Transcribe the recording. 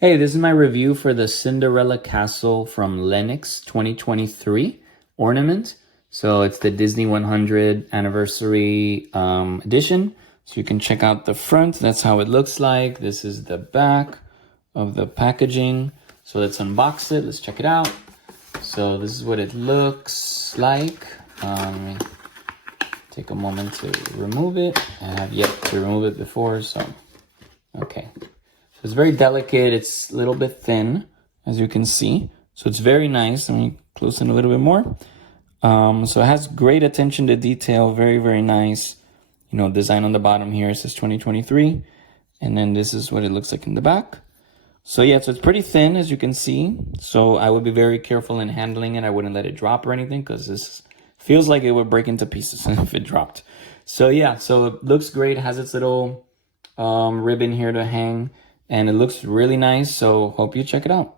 Hey, this is my review for the Cinderella Castle from Lenox 2023 Ornament. So it's the Disney 100 anniversary edition. So you can check out the front. That's how it looks like. This is the back of the packaging. So let's unbox it. Let's check it out. So this is what it looks like. Take a moment to remove it. I have yet to remove it before, so okay. It's very delicate. It's a little bit thin, as you can see. So it's very nice. Let me close in a little bit more. So it has great attention to detail. Very, very nice. You know, design on the bottom here. It says 2023. And then this is what it looks like in the back. So yeah, so it's pretty thin, as you can see. So I would be very careful in handling it. I wouldn't let it drop or anything because this feels like it would break into pieces if it dropped. So yeah, so it looks great. It has its little ribbon here to hang. And it looks really nice, so hope you check it out.